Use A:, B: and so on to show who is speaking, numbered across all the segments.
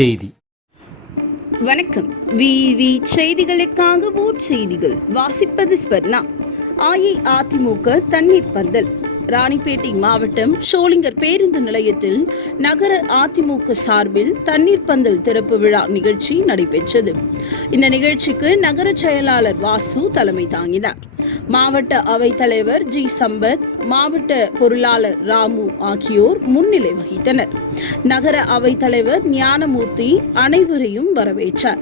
A: செய்தி.
B: வணக்கம். விவி செய்திகளுக்காக ஊர் செய்திகள் வாசிப்பது ஸ்வர்ணா. அஇஅதிமுக தண்ணீர் பந்தல். ராணிப்பேட்டை மாவட்டம் ஷோலிங்கர் பேருந்து நிலையத்தில் நகர அதிமுக சார்பில் தண்ணீர் பந்தல் திறப்பு விழா நிகழ்ச்சி நடைபெற்றது. இந்த நிகழ்ச்சிக்கு நகர செயலாளர் வாசு தலைமை தாங்கினார். மாவட்ட அவைத்தலைவர் ஜி. சம்பத் மாவட்ட பொருளாளர் ராமு ஆகியோர் முன்னிலை வகித்தனர். நகர அவைத்தலைவர் ஞானமூர்த்தி அனைவரையும் வரவேற்றார்.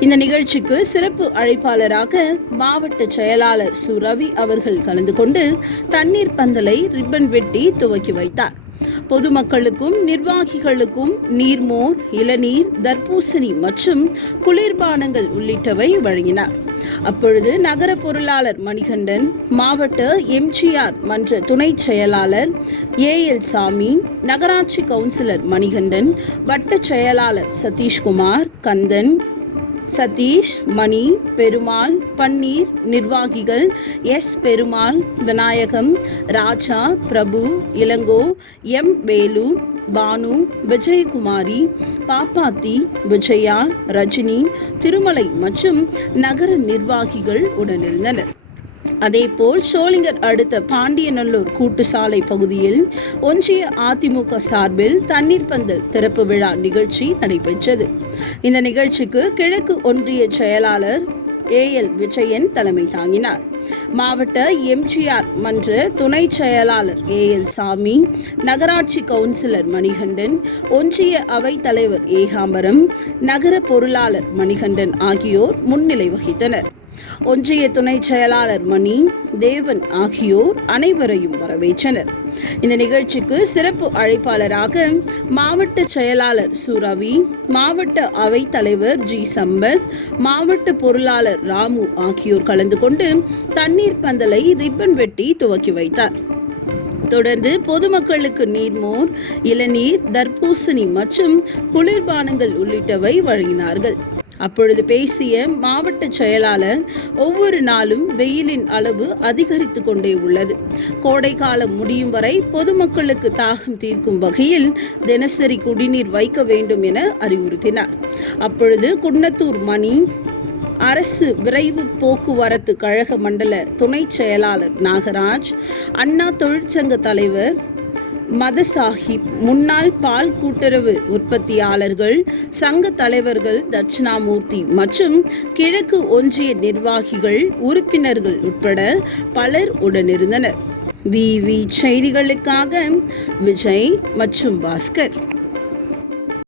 B: இந்த நிகழ்ச்சிக்கு சிறப்பு அழைப்பாளராக மாவட்ட செயலாளர் சு. ரவி அவர்கள் கலந்து கொண்டு தண்ணீர் பந்தலை ரிப்பன் வெட்டி துவக்கி வைத்தார். பொதுமக்களுக்கும் நிர்வாகிகளுக்கும் நீர்மோர் இளநீர் தர்பூசணி மற்றும் குளிர்பானங்கள் உள்ளிட்டவை வழங்கினார். அப்பொழுது நகர பொருளாளர் மணிகண்டன் மாவட்ட எம்ஜிஆர் மன்ற துணை செயலாளர் ஏ. எல். சாமி நகராட்சி கவுன்சிலர் மணிகண்டன் வட்ட செயலாளர் சதீஷ்குமார் கந்தன் சதீஷ் மணி பெருமாள் பன்னீர் நிர்வாகிகள் எஸ். பெருமாள் விநாயகம் ராஜா பிரபு இளங்கோ எம். வேலு பானு விஜயகுமாரி பாப்பாத்தி விஜயா ரஜினி திருமலை மற்றும் நகர நிர்வாகிகள் உடனிருந்தனர். அதேபோல் சோளிங்கர் அடுத்த பாண்டியநல்லூர் கூட்டு சாலை பகுதியில் ஒன்றிய அதிமுக சார்பில் தண்ணீர் பந்தல் திறப்பு விழா நிகழ்ச்சி நடைபெற்றது. இந்த நிகழ்ச்சிக்கு கிழக்கு ஒன்றிய செயலாளர் ஏ எல் விஜயன் தலைமை தாங்கினார். மாவட்ட எம்ஜிஆர் மன்ற துணை செயலாளர் ஏ எல் சாமி நகராட்சி கவுன்சிலர் மணிகண்டன் ஒன்றிய அவைத் தலைவர் ஏகாம்பரம் நகர பொருளாளர் மணிகண்டன் ஆகியோர் முன்னிலை வகித்தனர். ஒன்றிய துணை செயலாளர் மணி தேவன் ஆகியோர் அனைவரையும் வரவேற்றனர். இந்த நிகழ்ச்சிக்கு சிறப்பு அழைப்பாளராக மாவட்ட செயலாளர் சுரவி மாவட்ட அவைத் தலைவர் ஜி சம்பத் மாவட்ட பொருளாளர் ராமு ஆகியோர் கலந்து கொண்டு தண்ணீர் பந்தலை ரிப்பன் வெட்டி துவக்கி வைத்தார். தொடர்ந்து பொதுமக்களுக்கு நீர்மோர் இளநீர் தர்பூசணி மற்றும் குளிர்பானங்கள் உள்ளிட்டவை வழங்கினார்கள். அப்பொழுது பேசிய மாவட்ட செயலாளர் ஒவ்வொரு நாளும் வெயிலின் அளவு அதிகரித்து கொண்டே உள்ளது. கோடை காலம் முடியும் வரை பொதுமக்களுக்கு தாகம் தீர்க்கும் வகையில் தினசரி குடிநீர் வைக்க வேண்டும் என அறிவுறுத்தினார். அப்பொழுது குன்னத்தூர் மணி அரசு விரைவு போக்குவரத்து கழக மண்டல துணை செயலாளர் நாகராஜ் அண்ணா தொழிற்சங்க தலைவர் மதசாஹிப் முன்னாள் பால் கூட்டுறவு உற்பத்தியாளர்கள் சங்க தலைவர்கள் தட்சிணாமூர்த்தி மற்றும் கிழக்கு ஒன்றிய நிர்வாகிகள் உறுப்பினர்கள் உட்பட பலர் உடனிருந்தனர். விவி செய்திகளுக்காக விஜய் மற்றும் பாஸ்கர்.